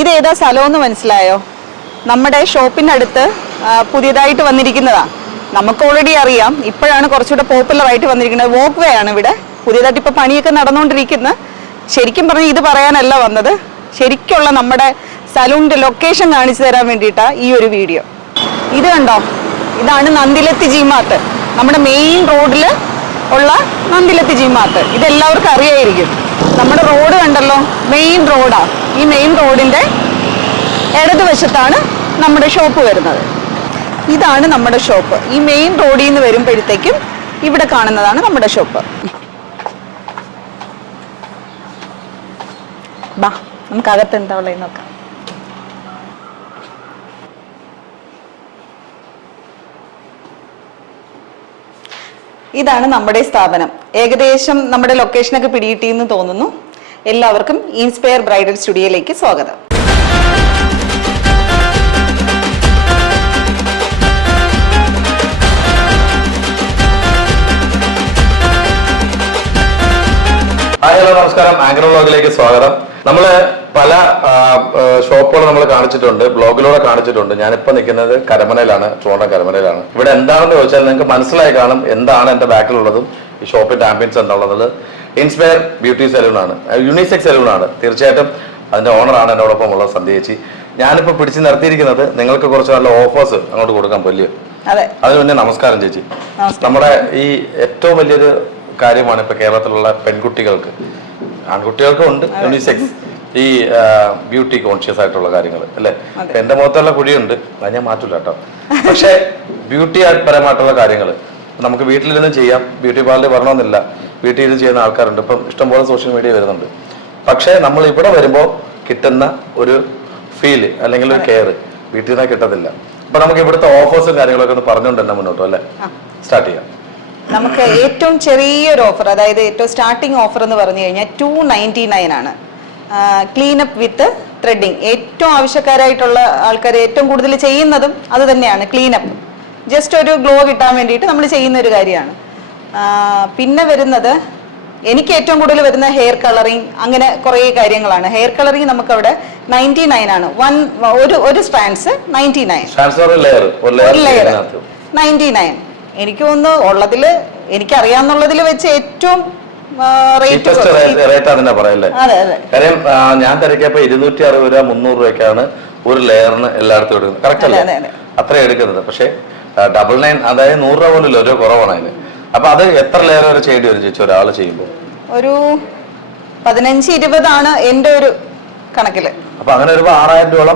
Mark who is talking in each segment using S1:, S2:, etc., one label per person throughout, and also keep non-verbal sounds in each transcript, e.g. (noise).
S1: ഇതേതാ സ്ഥലമെന്ന് മനസ്സിലായോ? നമ്മുടെ ഷോപ്പിനടുത്ത് പുതിയതായിട്ട് വന്നിരിക്കുന്നതാ. നമുക്ക് ഓൾറെഡി അറിയാം. ഇപ്പോഴാണ് കുറച്ചുകൂടെ പോപ്പുലർ ആയിട്ട് വന്നിരിക്കുന്നത്. വോക്ക് വേ ആണ് ഇവിടെ. പുതിയതായിട്ട് ഇപ്പൊ പണിയൊക്കെ നടന്നുകൊണ്ടിരിക്കുന്ന. ശരിക്കും പറഞ്ഞാൽ ഇത് പറയാനല്ല വന്നത്. ശരിക്കുള്ള നമ്മുടെ സലൂണിന്റെ ലൊക്കേഷൻ കാണിച്ചു തരാൻ വേണ്ടിയിട്ടാണ് ഈ ഒരു വീഡിയോ ഇത് കണ്ടോ? ഇതാണ് നന്ദിലത്തി ജിമാത്ത് നമ്മുടെ മെയിൻ റോഡിൽ ഉള്ള നന്ദിലത്തി ജിമാത്ത് ഇതെല്ലാവർക്കും അറിയായിരിക്കും. നമ്മുടെ റോഡ് കണ്ടല്ലോ? മെയിൻ റോഡാണ് ഈ മെയിൻ റോഡിന്റെ ഇടതുവശത്താണ് നമ്മുടെ ഷോപ്പ് വരുന്നത്. ഇതാണ് നമ്മുടെ ഷോപ്പ് ഈ മെയിൻ റോഡിൽ നിന്ന് വരുമ്പോഴത്തേക്കും ഇവിടെ കാണുന്നതാണ് നമ്മുടെ ഷോപ്പ് ബാ നമുക്ക് അകത്ത് എന്താ ഉള്ളത് നോക്കാം. ഇതാണ് നമ്മുടെ സ്ഥാപനം. ഏകദേശം നമ്മുടെ ലൊക്കേഷനൊക്കെ പിടിയിട്ടിന്ന് തോന്നുന്നു. എല്ലാവർക്കും ഇൻസ്പയർ ബ്രൈഡൽ സ്റ്റുഡിയോയിലേക്ക് സ്വാഗതം.
S2: ഹായ് ഹലോ നമസ്കാരം. ആഗ്രോ ബ്ലോഗിലേക്ക് സ്വാഗതം. നമ്മൾ പല ഷോപ്പുകൾ നമ്മൾ കാണിച്ചിട്ടുണ്ട് ബ്ലോഗിലൂടെ കാണിച്ചിട്ടുണ്ട്. ഞാനിപ്പോ നിൽക്കുന്നത് കരമനയിലാണ് ട്രോണ്ടം കരമനയിലാണ്. ഇവിടെ എന്താണെന്ന് ചോദിച്ചാൽ നിങ്ങൾക്ക് മനസ്സിലായി കാണും എന്താണ് എന്റെ ബാക്കിലുള്ളതും ഈ ഷോപ്പിന്റെ ആംബിയൻസ് എന്താണുള്ളത് ഇൻസ്പയർ ബ്യൂട്ടി സലൂൺ ആണ് യൂണിസെക്സ് സലൂൺ ആണ് തീർച്ചയായിട്ടും അതിന്റെ ഓണറാണ് എന്നോടൊപ്പം ഉള്ള സന്ധ്യ ഞാനിപ്പോൾ ഞാനിപ്പോ പിടിച്ച് നിർത്തിയിരിക്കുന്നത് നിങ്ങൾക്ക് കുറച്ച് നല്ല ഓഫേഴ്സ് അങ്ങോട്ട് കൊടുക്കാൻ വലിയ.
S1: അതെ.
S2: അതിന് മുന്നേ നമസ്കാരം ചേച്ചി. നമ്മുടെ ഈ ഏറ്റവും വലിയൊരു കാര്യമാണ് ഇപ്പൊ കേരളത്തിലുള്ള പെൺകുട്ടികൾക്ക്. ആൺകുട്ടികൾക്കും ഉണ്ട്. യൂണിസെക്സ് ഈ ബ്യൂട്ടി കോൺഷ്യസ് ആയിട്ടുള്ള കാര്യങ്ങൾ അല്ലേ? എന്റെ മുഖത്തുള്ള കുഴിയുണ്ട്. അത് ഞാൻ മാറ്റില്ല കേട്ടോ. പക്ഷെ ബ്യൂട്ടി പരമായിട്ടുള്ള കാര്യങ്ങൾ നമുക്ക് വീട്ടിലിരുന്ന് ചെയ്യാം. ബ്യൂട്ടി പാർലർ വരണമെന്നില്ല. വീട്ടിൽ ഇരുന്ന് ചെയ്യുന്ന ആൾക്കാരുണ്ട്. ഇപ്പം ഇഷ്ടംപോലെ സോഷ്യൽ മീഡിയ വരുന്നുണ്ട്. പക്ഷേ നമ്മൾ ഇവിടെ വരുമ്പോൾ കിട്ടുന്ന ഒരു ഫീൽ അല്ലെങ്കിൽ ഒരു കെയർ വീട്ടിൽ നിന്ന് കിട്ടത്തില്ല. അപ്പൊ നമുക്ക് ഇവിടുത്തെ ഓഫേഴ്സും കാര്യങ്ങളൊക്കെ ഒന്ന് പറഞ്ഞുകൊണ്ട് തന്നെ മുന്നോട്ട് അല്ലേ? സ്റ്റാർട്ട് ചെയ്യാം.
S1: നമുക്ക് ഏറ്റവും ചെറിയൊരു ഓഫർ അതായത് ഏറ്റവും സ്റ്റാർട്ടിംഗ് ഓഫർ എന്ന് പറഞ്ഞു കഴിഞ്ഞാൽ ടു നയന്റി നയൻ ആണ്. ക്ലീനപ്പ് വിത്ത് ത്രെഡിങ് ഏറ്റവും ആവശ്യക്കാരായിട്ടുള്ള ആൾക്കാർ ഏറ്റവും കൂടുതൽ ചെയ്യുന്നതും അത് തന്നെയാണ് ക്ലീനപ്പ് ജസ്റ്റ് ഒരു ഗ്ലോ കിട്ടാൻ വേണ്ടിയിട്ട് നമ്മൾ ചെയ്യുന്ന ഒരു കാര്യമാണ്. പിന്നെ വരുന്നത് എനിക്ക് ഏറ്റവും കൂടുതൽ വരുന്ന ഹെയർ കളറിങ് അങ്ങനെ കുറേ കാര്യങ്ങളാണ്. ഹെയർ കളറിങ് നമുക്കവിടെ നയന്റി നയൻ ആണ്. വൺ ഒരു ഒരു സ്ട്രാൻസ് നയന്റി നയൻ
S2: ഒരു ലെയർ
S1: നയന്റി നയൻ എനിക്ക് തോന്നുന്നു ഉള്ളതിൽ എനിക്കറിയാന്നുള്ളതിൽ വെച്ച് ഏറ്റവും റേറ്റ്
S2: റേറ്റ് അതിനാ പറയല്ലേ?
S1: അതെ അതെ.
S2: കാര്യം ഞാൻ തിരക്കിയപ്പോ ഇരുന്നൂറ്റി അറുപത് രൂപ മുന്നൂറ് രൂപയ്ക്കാണ് ഒരു ലെയറിന് എല്ലായിടത്തും എടുക്കുന്നത് കറക്റ്റ് അല്ലേ?
S1: അതെ,
S2: അത്ര എടുക്കുന്നത്. പക്ഷേ ഡബിൾ നയൻ അതായത് നൂറ് രൂപ പോലും ഒരു കുറവാണ് അതിന്. അപ്പൊ അത് എത്ര ലെയർ വരെ ചെയ്യേണ്ടി വരും ചേച്ചി ഒരാൾ ചെയ്യുമ്പോൾ?
S1: ഒരു പതിനഞ്ച് ഇരുപതാണ് എന്റെ ഒരു കണക്കിൽ.
S2: അപ്പൊ അങ്ങനെ ഒരു ആറായിരം രൂപ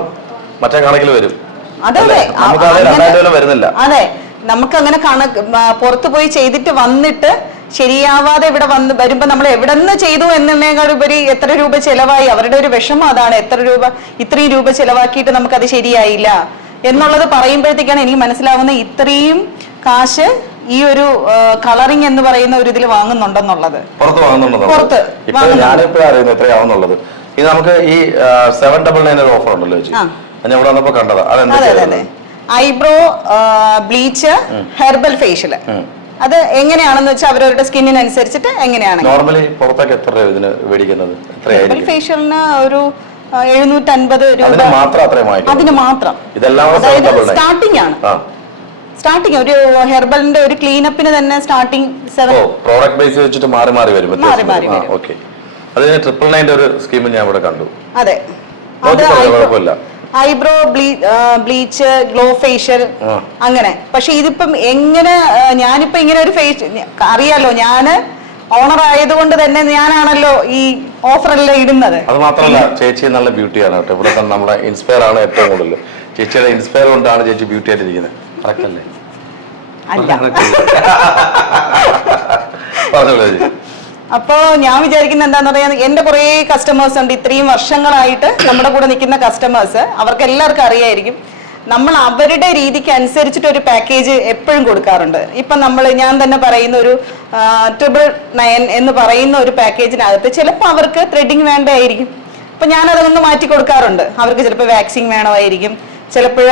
S2: മറ്റേ കണക്കിൽ വരും.
S1: അതെ
S2: വരുന്നില്ല.
S1: അതെ. നമുക്ക് അങ്ങനെ കണക്ക് ആ, പുറത്ത് പോയി ചെയ്തിട്ട് വന്നിട്ട് ശരിയാവാതെ ഇവിടെ വന്ന് വരുമ്പോ നമ്മൾ എവിടെ നിന്ന് ചെയ്തു എന്നതിനേക്കാൾ ഉപരി എത്ര രൂപ ചെലവായി? അവരുടെ ഒരു വിഷമം അതാണ്. എത്ര രൂപ ഇത്രയും രൂപ ചെലവാക്കിയിട്ട് അത് ശരിയായില്ല. എന്നുള്ളത് പറയുമ്പോഴത്തേക്കാണ് എനിക്ക് മനസ്സിലാവുന്ന ഇത്രയും കാശ് ഈ ഒരു കളറിങ് എന്ന് പറയുന്ന ഒരു ഇതിൽ വാങ്ങുന്നുണ്ടെന്നുള്ളത്.
S2: പുറത്ത് വാങ്ങുന്നുണ്ടോ
S1: പുറത്ത്
S2: ഇപ്പൊ
S1: വാങ്ങുന്നുണ്ട്.
S2: ഞാനിപ്പോഴും അറിയുന്നു എത്രയാവുന്നുള്ളത് ഇത് നമുക്ക് ഈ സെവൻ ഡബിൾ നയൻ ഒരു ഓഫർ ഉണ്ടല്ലോ ഞാൻ ഇവിടെ വന്നപ്പോ കണ്ടതാ.
S1: അതെ അതെ അതെ.
S2: അതെന്താ
S1: ഐബ്രോ ബ്ലീച്ച് ഹെർബൽ ഫേഷ്യൽ അത് എങ്ങനെയാണെന്ന് വെച്ചാൽ അവരവരുടെ സ്കിന്നിനനുസരിച്ചിട്ട് എങ്ങനെയാണ്
S2: നോർമലി പുറത്തൊക്കെ എത്ര രൂപ ഇതിന് മേടിക്കുന്നത്?
S1: ഹെർബൽ ഫേഷ്യലിന് ഒരു എഴുന്നൂറ്റൻപത് രൂപ.
S2: അതിന് മാത്രം
S1: അതായത് സ്റ്റാർട്ടിംഗ് ആണ് സ്റ്റാർട്ടിംഗ് ഒരു ഹെർബലിന്റെ ഒരു ക്ലീനപ്പിന് തന്നെ starting
S2: oh
S1: seven
S2: product base വെച്ചിട്ട് മാറി മാറി വരും.
S1: മാറി മാറി
S2: അതിന് ട്രിപ്പിൾ നയന്റെ ഒരു സ്കീം ഞാൻ ഇവിടെ കണ്ടു.
S1: അതെ. ഐബ്രോ ബ്ലീച്ച് ഗ്ലോ ഫേഷ്യൽ അങ്ങനെ. പക്ഷെ ഇതിപ്പം എങ്ങനെ ഞാനിപ്പോ ഇങ്ങനെ ഒരു ഫേസ് അറിയാലോ ഞാൻ ഓണർ ആയതുകൊണ്ട് തന്നെ ഞാനാണല്ലോ ഈ ഓഫർ എല്ലാം ഇടുന്നത്.
S2: അത് മാത്രമല്ല ചേച്ചി നല്ല ബ്യൂട്ടിയാണ് കേട്ടോ. ഇവിടെ നമ്മുടെ ഇൻസ്പയർ ആണ് ഏറ്റവും കൂടുതൽ ചേച്ചിയുടെ ഇൻസ്പയർ കൊണ്ടാണ് ചേച്ചി ബ്യൂട്ടി ആയിട്ടിരിക്കുന്നത് കറക്റ്റ് അല്ലേ
S1: അല്ല. (laughs)
S2: പറഞ്ഞോളൂ ചേച്ചി.
S1: അപ്പോ ഞാൻ വിചാരിക്കുന്ന എന്താന്ന് പറയാ എന്റെ കുറെ കസ്റ്റമേഴ്സ് ഉണ്ട്. ഇത്രയും വർഷങ്ങളായിട്ട് നമ്മുടെ കൂടെ നിൽക്കുന്ന കസ്റ്റമേഴ്സ് അവർക്ക് എല്ലാവർക്കും അറിയായിരിക്കും. നമ്മൾ അവരുടെ രീതിക്ക് അനുസരിച്ചിട്ട് ഒരു പാക്കേജ് എപ്പോഴും കൊടുക്കാറുണ്ട്. ഇപ്പൊ നമ്മൾ ഞാൻ തന്നെ പറയുന്ന ഒരു ട്രിപ്പിൾ നയൻ എന്ന് പറയുന്ന ഒരു പാക്കേജിനകത്ത് ചിലപ്പോൾ അവർക്ക് ത്രെഡിങ് വേണ്ടായിരിക്കും അപ്പൊ ഞാൻ അതൊന്ന് മാറ്റി കൊടുക്കാറുണ്ട്. അവർക്ക് ചിലപ്പോൾ വാക്സിൻ വേണമായിരിക്കും. ചിലപ്പോൾ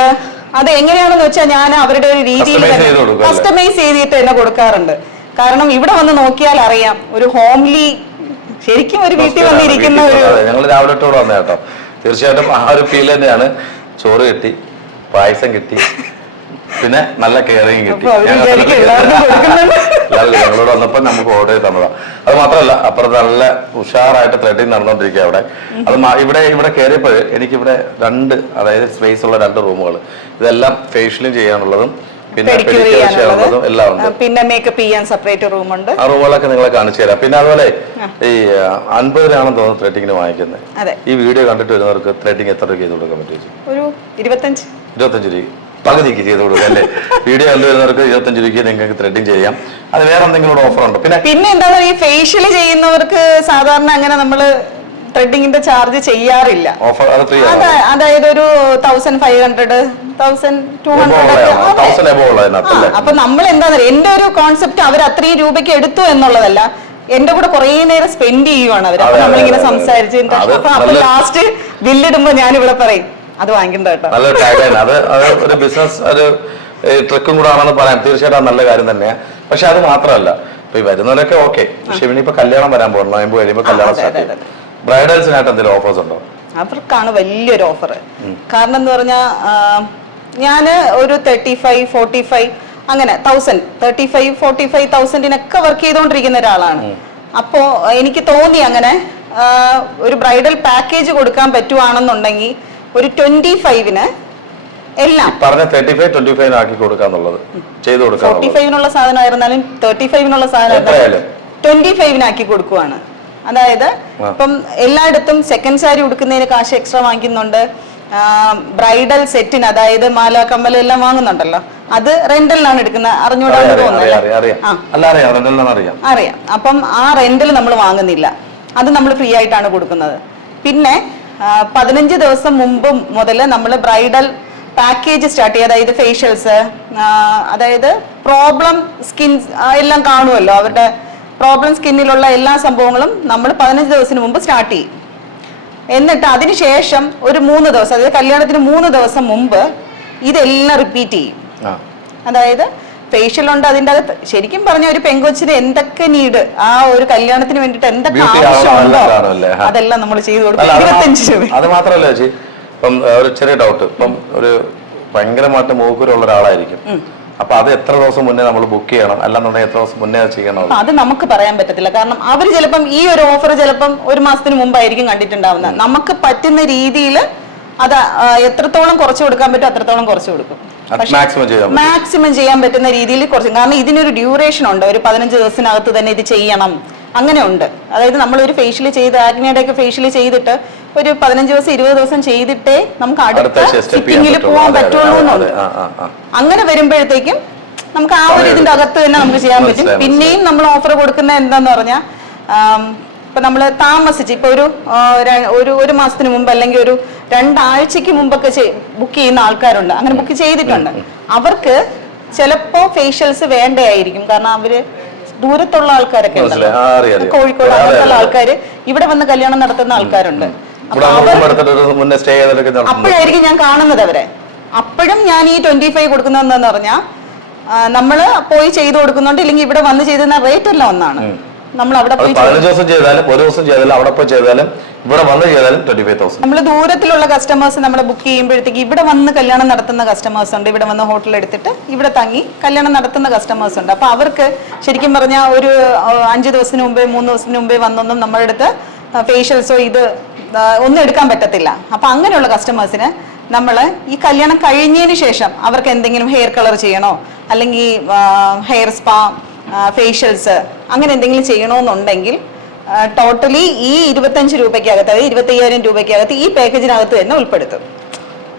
S1: അത് എങ്ങനെയാണെന്ന് വെച്ചാൽ ഞാൻ അവരുടെ ഒരു രീതിയിൽ? കസ്റ്റമൈസ് ചെയ്തിട്ട് തന്നെ കൊടുക്കാറുണ്ട്. കാരണം ഇവിടെ വന്ന് നോക്കിയാൽ അറിയാം. ഒരു ഹോംലി ശരിക്കും ഒരു വീട്ടിൽ വന്നിരിക്കുന്ന ഒരു
S2: ഞങ്ങൾ രാവിലെ തൊട്ട് വന്നേ കേട്ടോ. തീർച്ചയായിട്ടും ആ ഒരു ഫീൽ തന്നെയാണ്. ചോറ് കിട്ടി പായസം കിട്ടി പിന്നെ നല്ല കെയറിങ് കിട്ടി. ഞങ്ങളോട് വന്നപ്പോൾ നമുക്ക് ഓർഡർ ചെയ്ത് തന്നതാ. അത് മാത്രമല്ല അപ്പുറത്ത് നല്ല ഉഷാറായിട്ട് ത്രെഡിങ് നടന്നുകൊണ്ടിരിക്കുക അവിടെ. അത് ഇവിടെ ഇവിടെ കയറിയപ്പോൾ എനിക്കിവിടെ രണ്ട് അതായത് സ്പേസ് ഉള്ള രണ്ട് റൂമുകൾ ഇതെല്ലാം ഫേഷ്യലും ചെയ്യാനുള്ളതും പിന്നെ എല്ലാം ഉണ്ട്
S1: പിന്നെ മേക്കപ്പ് ചെയ്യാൻ സെപ്പറേറ്റ് റൂമുണ്ട്
S2: ആ റൂമുകളൊക്കെ നിങ്ങളെ കാണിച്ചു തരാം. പിന്നെ അതുപോലെ ഈ അൻപതിനാണെന്ന് തോന്നുന്നു ത്രെഡിങ്ങിന് വാങ്ങിക്കുന്നത്. ഈ വീഡിയോ കണ്ടിട്ട് വരുന്നവർക്ക് ത്രെഡിങ് എത്ര രൂപ ചെയ്ത് കൊടുക്കാൻ പറ്റും
S1: ഒരു ഇരുപത്തഞ്ച്.
S2: ഇരുപത്തഞ്ച് രൂപ പകുതിക്ക് ചെയ്ത് കൊടുക്കുക അല്ലേ? വീഡിയോ കണ്ടുവരുന്നവർക്ക് ഇരുപത്തഞ്ച് രൂപയ്ക്ക് നിങ്ങൾക്ക് ത്രെഡിങ് ചെയ്യാം. അത് വേറെ എന്തെങ്കിലും ഓഫർ ഉണ്ട്? പിന്നെ
S1: പിന്നെ എന്താ ഈ ഫേഷ്യൽ ചെയ്യുന്നവർക്ക് സാധാരണ അങ്ങനെ നമ്മൾ ത്രെഡിങ്ങിന്റെ ചാർജ് ചെയ്യാറില്ല. അതായത് ഒരു thousand five hundred thousand two hundred അപ്പൊ നമ്മൾ എന്താ എന്റെ ഒരു കോൺസെപ്റ്റ് അവർ അത്രയും രൂപയ്ക്ക് എടുത്തു എന്നുള്ളതല്ല. എന്റെ കൂടെ കുറെ നേരം സ്പെൻഡ് ചെയ്യുവാണ് അവർ അപ്പൊ നമ്മളിങ്ങനെ. സംസാരിച്ച് അപ്പൊ ലാസ്റ്റ് ബില്ലിടുമ്പോ ഞാൻ ഇവിടെ പറയും. അത് വാങ്ങിക്കണ്ട കേട്ടോ.
S2: അത് ഒരു ബിസിനസ് ഒരു ട്രിക്കും കൂടെ ആണെന്ന് പറയാം. തീർച്ചയായിട്ടും നല്ല കാര്യം തന്നെയാണ് പക്ഷെ അത് മാത്രമല്ല. ഇപ്പൊ ഈ വരുന്നവരൊക്കെ ഓക്കെ പക്ഷെ ഇവനിപ്പോ കല്യാണം വരാൻ പോകണം. കഴിയുമ്പോൾ കല്യാണം സ്റ്റാർട്ട് ചെയ്യും. ബ്രൈഡൽസിനായിട്ട് എന്തെങ്കിലും ഓഫേഴ്സ് ഉണ്ടോ?
S1: അവർക്കാണ് വലിയൊരു ഓഫർ കാരണം എന്ന് പറഞ്ഞാൽ ഞാൻ ഒരു തേർട്ടി ഫൈവ് ഫോർട്ടി ഫൈവ് അങ്ങനെ thousand thirty five forty five തൗസൻഡിനൊക്കെ work ചെയ്തുകൊണ്ടിരിക്കുന്ന ഒരാളാണ് അപ്പോ എനിക്ക് തോന്നി അങ്ങനെ ഒരു ബ്രൈഡൽ പാക്കേജ് കൊടുക്കാൻ പറ്റുവാണെന്നുണ്ടെങ്കിൽ ഒരു ട്വന്റി ഫൈവിന് എല്ലാം
S2: പറഞ്ഞ തേർട്ടി ഫൈവ് ട്വന്റി ഫൈവ് ആക്കി കൊടുക്കാന്നുള്ളത് ചെയ്തു
S1: ഫോർട്ടി
S2: കൊടുക്കാന്നുള്ളത്.
S1: ഫൈവിനുള്ള സാധനമായിരുന്നാലും തേർട്ടി ഫൈവിനുള്ള? സാധനം ട്വന്റി ഫൈവിനാക്കി കൊടുക്കുവാണ്. അതായത് ഇപ്പം എല്ലായിടത്തും സെക്കൻഡ് സാരി ഉടുക്കുന്നതിന് കാശ് എക്സ്ട്രാ വാങ്ങിക്കുന്നുണ്ട്. ബ്രൈഡൽ സെറ്റിന് അതായത് മാല കമ്മൽ എല്ലാം വാങ്ങുന്നുണ്ടല്ലോ. അത് റെന്റലിനാണ് എടുക്കുന്നത്. അറിഞ്ഞൂടാന്ന്
S2: അറിയാം അറിയാം
S1: അപ്പം ആ റെന്റൽ നമ്മൾ വാങ്ങുന്നില്ല. അത് നമ്മൾ ഫ്രീ ആയിട്ടാണ് കൊടുക്കുന്നത്. പിന്നെ പതിനഞ്ച് ദിവസം മുമ്പ് മുതൽ നമ്മൾ ബ്രൈഡൽ പാക്കേജ് സ്റ്റാർട്ട് ചെയ്യുക. അതായത് ഫേഷ്യൽസ് അതായത് പ്രോബ്ലം സ്കിൻ എല്ലാം കാണുമല്ലോ. അവരുടെ പ്രോബ്ലം സ്കിന്നിലുള്ള എല്ലാ സംഭവങ്ങളും നമ്മൾ പതിനഞ്ച് ദിവസത്തിന് മുമ്പ് സ്റ്റാർട്ട് ചെയ്യും. എന്നിട്ട് അതിനുശേഷം ഒരു മൂന്ന് ദിവസം അതായത് കല്യാണത്തിന് മൂന്ന് ദിവസം മുമ്പ് ഇതെല്ലാം റിപ്പീറ്റ് ചെയ്യും. അതായത് ഫേഷ്യൽ ഉണ്ട് അതിന്റെ അകത്ത്. ശരിക്കും പറഞ്ഞ ഒരു പെങ്കൊച്ചിന് എന്തൊക്കെ നീഡ് ആ ഒരു കല്യാണത്തിന് വേണ്ടിട്ട് എന്തൊക്കെ ആവശ്യമുണ്ടോ. അതെല്ലാം നമ്മൾ ചെയ്തു കൊടുക്കും.
S2: അത് മാ-
S1: ഇരുപത്തഞ്ച് രൂപ
S2: അത് മാത്രമല്ല ചേച്ചി ഇപ്പം ഒരു ചെറിയ ഡൗട്ട് ഇപ്പം ഒരു ഭയങ്കരമായിട്ട് മൂക്കുരുള്ള ഒരാളായിരിക്കും. അപ്പൊ അത് എത്ര ദിവസം മുന്നേ നമ്മൾ ബുക്ക് ചെയ്യണം? അല്ലാന്നുണ്ടെങ്കിൽ എത്ര ദിവസം മുന്നേ ചെയ്യണം
S1: അത് നമുക്ക് പറയാൻ പറ്റത്തില്ല. കാരണം അവർ ചിലപ്പം ഈ ഒരു ഓഫർ ചിലപ്പം ഒരു മാസത്തിന് മുമ്പായിരിക്കും കണ്ടിട്ടുണ്ടാവുന്നത്. നമുക്ക് പറ്റുന്ന രീതിയിൽ അത് എത്രത്തോളം കുറച്ച് കൊടുക്കാൻ പറ്റും അത്രത്തോളം കുറച്ച് കൊടുക്കും.
S2: മാക്സിമം ചെയ്യാൻ
S1: പറ്റുന്ന രീതിയിൽ കുറച്ച്. കാരണം ഇതിനൊരു ഡ്യൂറേഷൻ ഉണ്ട്. ഒരു പതിനഞ്ച് ദിവസത്തിനകത്ത് തന്നെ ഇത് ചെയ്യണം. അങ്ങനെ ഉണ്ട്. അതായത് നമ്മൾ ഒരു ഫേഷ്യൽ ചെയ്ത് ആഗ്നയുടെ ഒക്കെ ഫേഷ്യൽ ചെയ്തിട്ട് ഒരു പതിനഞ്ച് ദിവസം ഇരുപത് ദിവസം ചെയ്തിട്ടേ നമുക്ക് അടുത്ത
S2: അടുത്ത സ്റ്റെപ്പ് ചെയ്യാൻ
S1: സിറ്റിങ്ങിൽ
S2: പറ്റുള്ളൂ.
S1: പോകാൻ പറ്റുള്ളൂ എന്നുണ്ട്. അങ്ങനെ വരുമ്പോഴത്തേക്കും നമുക്ക് ആ ഒരു ഇതിന്റെ അകത്ത് തന്നെ നമുക്ക് ചെയ്യാൻ പറ്റും. പിന്നെയും നമ്മൾ ഓഫർ കൊടുക്കുന്ന എന്താന്ന് പറഞ്ഞാൽ ഇപ്പൊ നമ്മൾ താമസിച്ച് ഇപ്പൊ ഒരു ഒരു ഒരു മാസത്തിന് മുമ്പ് അല്ലെങ്കിൽ ഒരു രണ്ടാഴ്ചക്ക് മുമ്പൊക്കെ ബുക്ക് ചെയ്യുന്ന ആൾക്കാരുണ്ട്. അങ്ങനെ ബുക്ക് ചെയ്തിട്ടുണ്ട്. അവർക്ക് ചിലപ്പോ ഫേഷ്യൽസ് വേണ്ടയായിരിക്കും. കാരണം അവർ ദൂരത്തുള്ള ആൾക്കാരൊക്കെ ഉണ്ടല്ലോ. കോഴിക്കോട്
S2: അങ്ങനെയുള്ള
S1: ആൾക്കാർ ഇവിടെ വന്ന് കല്യാണം നടത്തുന്ന ആൾക്കാരുണ്ട്.
S2: നമ്മൾ
S1: അപ്പോഴായിരിക്കും ഞാൻ കാണുന്നത് അവരെ. അപ്പോഴും ഞാൻ ഈ ട്വന്റി ഫൈവ് കൊടുക്കുന്നതെന്ന് പറഞ്ഞാൽ നമ്മൾ പോയി ചെയ്തു കൊടുക്കുന്നുണ്ട് ഇല്ലെങ്കിൽ ഇവിടെ വന്ന് ചെയ്തുന്ന റേറ്റ് എല്ലാം ഒന്നാണ്. നമ്മൾ അവിടെ പോയി
S2: പതിനഞ്ച് ദിവസം ചെയ്താലും ഒരു ദിവസം ചെയ്താലും അവിടെ പോയി ചെയ്താലും ഇവിടെ വന്ന് ചെയ്താലും ട്വന്റി ഫൈവ് തൗസൻഡ്
S1: നമ്മൾ ദൂരത്തിലുള്ള കസ്റ്റമേഴ്സ് നമ്മൾ ബുക്ക് ചെയ്യുമ്പോഴത്തേക്ക് ഇവിടെ വന്ന് കല്യാണം നടത്തുന്ന കസ്റ്റമേഴ്സ് ഉണ്ട്. ഇവിടെ വന്ന് ഹോട്ടൽ എടുത്തിട്ട് ഇവിടെ തങ്ങി കല്യാണം നടത്തുന്ന കസ്റ്റമേഴ്സ് ഉണ്ട്. അപ്പൊ അവർക്ക് ശരിക്കും പറഞ്ഞ ഒരു അഞ്ചു ദിവസത്തിന് മുമ്പേ മൂന്ന് ദിവസത്തിന് മുമ്പേ വന്നൊന്നും നമ്മുടെ അടുത്ത് ഫേഷ്യൽസോ ഇത് ഒന്നും എടുക്കാൻ പറ്റത്തില്ല. അപ്പൊ അങ്ങനെയുള്ള കസ്റ്റമേഴ്സിന് നമ്മൾ ഈ കല്യാണം കഴിഞ്ഞതിന് ശേഷം അവർക്ക് എന്തെങ്കിലും ഹെയർ കളർ ചെയ്യണോ? അല്ലെങ്കിൽ ഹെയർ സ്പാ ഫേഷ്യൽസ് അങ്ങനെ എന്തെങ്കിലും ചെയ്യണമെന്നുണ്ടെങ്കിൽ ടോട്ടലി ഈ ഇരുപത്തഞ്ച് രൂപയ്ക്കകത്ത് അതായത് ഇരുപത്തി അയ്യായിരം രൂപയ്ക്കകത്ത് ഈ പാക്കേജിനകത്ത് തന്നെ ഉൾപ്പെടുത്തും.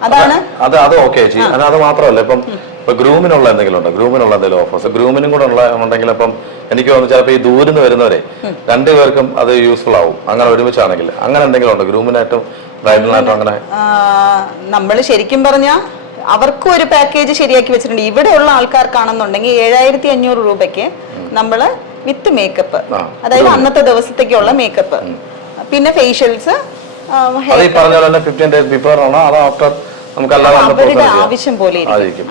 S1: അതാണ്
S2: അത് അത് ഓക്കെ ചേച്ചി. അത് മാത്രമല്ല ഇപ്പം ഇപ്പൊ ഗ്രൂമിനുള്ള എന്തെങ്കിലും ഉണ്ടോ? ഗ്രൂമിനുള്ള എന്തെങ്കിലും ഓഫേഴ്സ് ഗ്രൂമിനും കൂടെ ഉള്ള ഉണ്ടെങ്കിൽ അപ്പം എനിക്ക് തോന്നുന്നു ചിലപ്പോൾ ഈ ദൂരിന്ന് വരുന്നവരെ രണ്ടുപേർക്കും അത് യൂസ്ഫുൾ ആവും. അങ്ങനെ ഒരുമിച്ചാണെങ്കിൽ. അങ്ങനെ എന്തെങ്കിലും ഉണ്ടോ? ഗ്രൂമിനായിട്ടും ബ്രൈഡലിനായിട്ടും അങ്ങനെ?
S1: നമ്മൾ ശരിക്കും പറഞ്ഞാൽ അവർക്കും ഒരു പാക്കേജ് ശരിയാക്കി വെച്ചിട്ടുണ്ട്. ഇവിടെയുള്ള ആൾക്കാർക്കാണെന്നുണ്ടെങ്കിൽ ഏഴായിരത്തി അഞ്ഞൂറ് രൂപയ്ക്ക് നമ്മൾ വിത്ത് മേക്കപ്പ്. അതായത് അന്നത്തെ ദിവസത്തേക്കുള്ള മേക്കപ്പ്. പിന്നെ ഫേഷ്യൽസ് അവരുടെ ആവശ്യം പോലെ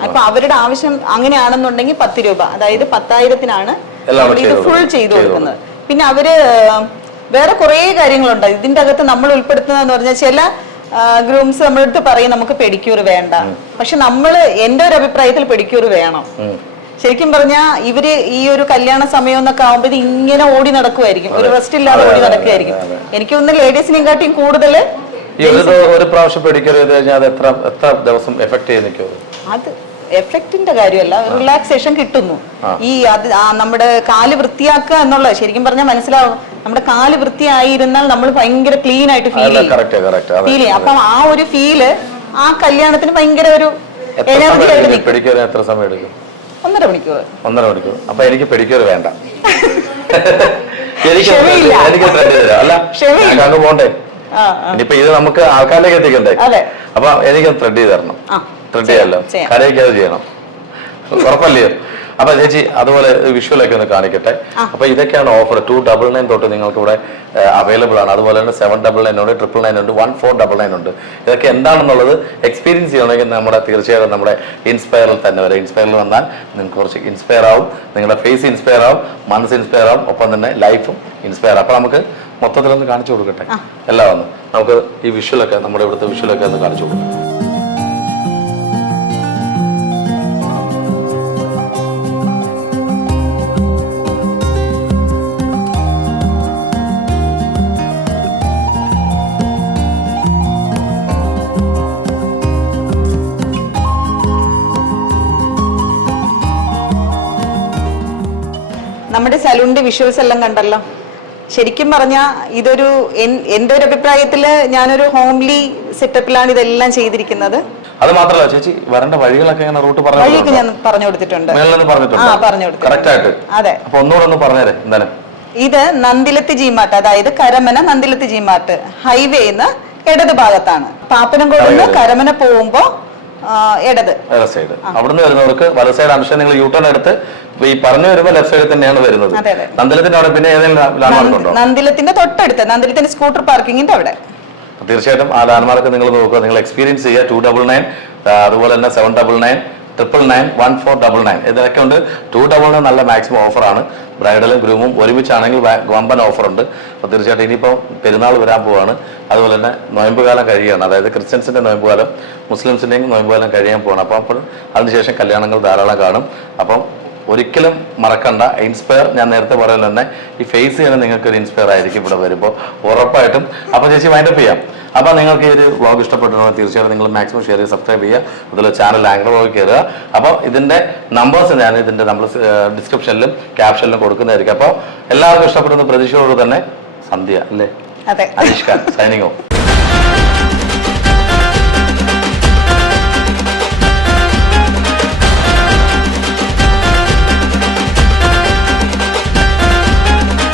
S1: അപ്പൊ അവരുടെ ആവശ്യം അങ്ങനെയാണെന്നുണ്ടെങ്കിൽ പത്ത് രൂപ. അതായത് പത്തായിരത്തിനാണ് നമ്മൾ ഇത് ഫുൾ ചെയ്തു കൊടുക്കുന്നത്. പിന്നെ അവർ വേറെ കുറേ കാര്യങ്ങളുണ്ട്. ഇതിന്റെ അകത്ത് നമ്മൾ ഉൾപ്പെടുത്തുന്നതെന്ന് പറഞ്ഞാൽ ചില ഗ്രൂംസ് നമ്മളടുത്ത് പറയും നമുക്ക് പെഡിക്യൂർ വേണ്ട. പക്ഷെ നമ്മൾ എന്റെ ഒരു അഭിപ്രായത്തിൽ പെഡിക്യൂർ വേണം. ശരിക്കും പറഞ്ഞാ ഇവർ ഈ ഒരു കല്യാണ സമയം എന്നൊക്കെ ആവുമ്പോ ഇങ്ങനെ ഓടി നടക്കുമായിരിക്കും ഒരു റെസ്റ്റ് ഇല്ലാതെ ഓടി നടക്കുമായിരിക്കും എനിക്ക് ഒന്ന് ലേഡീസിനെയും കാട്ടിയും കൂടുതൽ
S2: ഒരു പ്രാവശ്യം പെഡിക്യൂർ ചെയ്ത് കഴിഞ്ഞാൽ അത് എത്ര എത്ര ദിവസം എഫക്ട് ചെയ്ത് നിൽക്കും
S1: അത് എഫക്റ്റിന്റെ കാര്യമല്ല. റിലാക്സേഷൻ കിട്ടുന്നു. ഈ അത് നമ്മുടെ കാൽ വൃത്തിയാക്കുക എന്നുള്ളത് ശരിക്കും പറഞ്ഞാൽ മനസ്സിലാവും. നമ്മുടെ കാൽ വൃത്തിയായിരുന്നാൽ നമ്മൾ ഭയങ്കര ക്ലീൻ ആയിട്ട് ഫീൽ ചെയ്യും. ഫീൽ ചെയ്യും. അപ്പം ആ ഒരു ഫീൽ ആ കല്യാണത്തിന് ഭയങ്കര ഒരു എനർജി ആയിട്ട്
S2: എത്ര സമയം എടുക്കും?
S1: ഒന്നര മണിക്കൂർ.
S2: ഒന്നര മണിക്കൂർ. അപ്പൊ എനിക്ക് പെഡിക്യൂർ വേണ്ട. എനിക്ക്
S1: ക്ഷമയില്ല.
S2: എനിക്ക് ത്രെഡ് ചെയ്ത് തരാം. അല്ല. ഞങ്ങൾക്ക് അങ്ങ് പോണ്ടേ. ഇനിയിപ്പോ ഇത് നമുക്ക് ആൾക്കാരിലേക്ക് എത്തിക്കണ്ടേ? അപ്പൊ എനിക്ക് ത്രെഡ് ചെയ്ത് തരണം. ത്രെഡ് ചെയ്യാമല്ലോ
S1: കരയൊക്കെ
S2: അത് ചെയ്യണം. ഉറപ്പല്ലയോ അപ്പൊ ചേച്ചി അതുപോലെ വിഷ്വലൊക്കെ ഒന്ന് കാണിക്കട്ടെ. അപ്പൊ ഇതൊക്കെയാണ് ഓഫർ ടു ഡബിൾ നയൻ തൊട്ട് നിങ്ങൾക്ക് ഇവിടെ അവൈലബിൾ ആണ്. അതുപോലെ തന്നെ സെവൻ ഡബിൾ നയൻ ഉണ്ട് ട്രിപ്പിൾ നയൻ ഉണ്ട് വൺ ഫോർ ഡബിൾ നയൻ ഉണ്ട്. ഇതൊക്കെ എന്താണെന്നുള്ളത് എക്സ്പീരിയൻസ് ചെയ്യണമെങ്കിൽ നമ്മുടെ തീർച്ചയായിട്ടും നമ്മുടെ ഇൻസ്പയറിൽ തന്നെ വരെ. ഇൻസ്പയറിൽ വന്നാൽ നിങ്ങൾക്ക് കുറച്ച് ഇൻസ്പയർ ആവും. നിങ്ങളുടെ ഫേസ് ഇൻസ്പയർ ആവും മനസ്സ് ഇൻസ്പയർ ആവും ഒപ്പം തന്നെ ലൈഫും ഇൻസ്പയർ ആവും. അപ്പൊ നമുക്ക് മൊത്തത്തിലൊന്ന് കാണിച്ചു കൊടുക്കട്ടെ? എല്ലാം ഒന്ന്. നമുക്ക് ഈ വിഷ്വലൊക്കെ നമ്മുടെ ഇവിടുത്തെ വിഷ്വലൊക്കെ ഒന്ന് കാണിച്ചു കൊടുക്കാം.
S1: നമ്മുടെ സലൂണിന്റെ വിഷ്വൽസ് എല്ലാം കണ്ടല്ലോ. ശരിക്കും പറഞ്ഞാൽ ഇതൊരു എന്റെ ഒരു അഭിപ്രായത്തിൽ ഞാനൊരു ഹോംലി സെറ്റപ്പിലാണ് ഇതെല്ലാം ചെയ്തിരിക്കുന്നത്.
S2: അത് മാത്രല്ല ചേച്ചി വരണ്ട വഴികളൊക്കെ ഇങ്ങനെ റൂട്ട് പറഞ്ഞു
S1: വഴിയൊക്കെ
S2: പറഞ്ഞു
S1: ഞാൻ പറഞ്ഞു കൊടുത്തിട്ടുണ്ട്. ആ പറഞ്ഞു കൊടുത്തു
S2: കറക്റ്റ് ആയിട്ട്.
S1: അതെ.
S2: അപ്പൊ ഒന്നുകൂടെ ഒന്ന് പറഞ്ഞേരെ എന്തായാലും
S1: ഇത് നന്ദിലത്ത് ജീമാട്ട് അതായത് കരമന നന്ദിലത്ത് ജീമാട്ട് ഹൈവേന്ന് ഇടത് ഭാഗത്താണ് പാപ്പനംകോടുന്ന് കരമന. പോകുമ്പോ ആ, ഇടത്.
S2: സൈഡ്. അവിടുന്ന് വരുന്നവർക്ക് വല സൈഡ് അംശം നിങ്ങൾ യൂട്ടേൺ എടുത്ത് ഈ പറഞ്ഞു വരുമ്പോൾ ലെഫ്റ്റ് സൈഡിൽ തന്നെയാണ് വരുന്നത്. നന്ദലത്തിന്റെ അവിടെ പിന്നെ ഏതെങ്കിലും ലാൻഡ്മാർക്ക് ഉണ്ടോ?
S1: നന്ദിലത്തിന്റെ തൊട്ടടുത്ത് നന്ദിലത്തിന്റെ സ്കൂട്ടർ പാർക്കിങ്ങിന്റെ അവിടെ.
S2: തീർച്ചയായിട്ടും ആ ലാൻഡ്മാർക്ക് നിങ്ങൾ നോക്കുക. നിങ്ങൾ എക്സ്പീരിയൻസ് ചെയ്യുക. ടു ഡബിൾ നയൻ അതുപോലെ തന്നെ seven double nine triple nine one four double nine ഇതൊക്കെ ഉണ്ട്. ടു ഡബിൾ നയൻ നല്ല മാക്സിമം ഓഫറാണ് ബ്രൈഡലും ഗ്രൂമും ഒരുമിച്ചാണെങ്കിൽ വമ്പൻ ഓഫറുണ്ട് അപ്പോൾ തീർച്ചയായിട്ടും ഇനിയിപ്പോൾ പെരുന്നാൾ വരാൻ പോവാണ്. അതുപോലെ തന്നെ നോയമ്പ് കാലം കഴിയുകയാണ്. അതായത് ക്രിസ്ത്യൻസിന്റെ നോയമ്പ് കാലം മുസ്ലിംസിന്റെയും നോയമ്പ് കാലം കഴിയാൻ പോവാണ്. അപ്പോൾ അപ്പോൾ അതിനുശേഷം കല്യാണങ്ങൾ ധാരാളം കാണും. അപ്പം ഒരിക്കലും മറക്കണ്ട. ഇൻസ്പയർ ഞാൻ നേരത്തെ പറയുന്നത് തന്നെ ഈ ഫേസ് ചെയ്യാൻ നിങ്ങൾക്ക് ഒരു ഇൻസ്പയർ ആയിരിക്കും ഇവിടെ വരുമ്പോൾ. ഉറപ്പായിട്ടും. അപ്പോൾ ചേച്ചി വൈൻഡപ്പ് ചെയ്യാം. അപ്പോൾ നിങ്ങൾക്ക് ഈ ഒരു വ്ളോഗ് ഇഷ്ടപ്പെട്ടിട്ടുണ്ടെങ്കിൽ തീർച്ചയായിട്ടും നിങ്ങൾ മാക്സിമം ഷെയർ ചെയ്ത് സബ്സ്ക്രൈബ് ചെയ്യുക. അതുപോലെ ചാനൽ ആങ്കർ വഴി കയറുക. അപ്പോൾ ഇതിന്റെ നമ്പേഴ്സ് ഞാൻ ഇതിന്റെ നമ്മൾ ഡിസ്ക്രിപ്ഷനിലും ക്യാപ്ഷനിലും കൊടുക്കുന്നതായിരിക്കും. അപ്പോൾ എല്ലാവർക്കും ഇഷ്ടപ്പെടുന്ന പ്രതീക്ഷയോട് തന്നെ സന്ധ്യ അല്ലേ?
S1: അതെ.
S2: Aneesh Khan signing off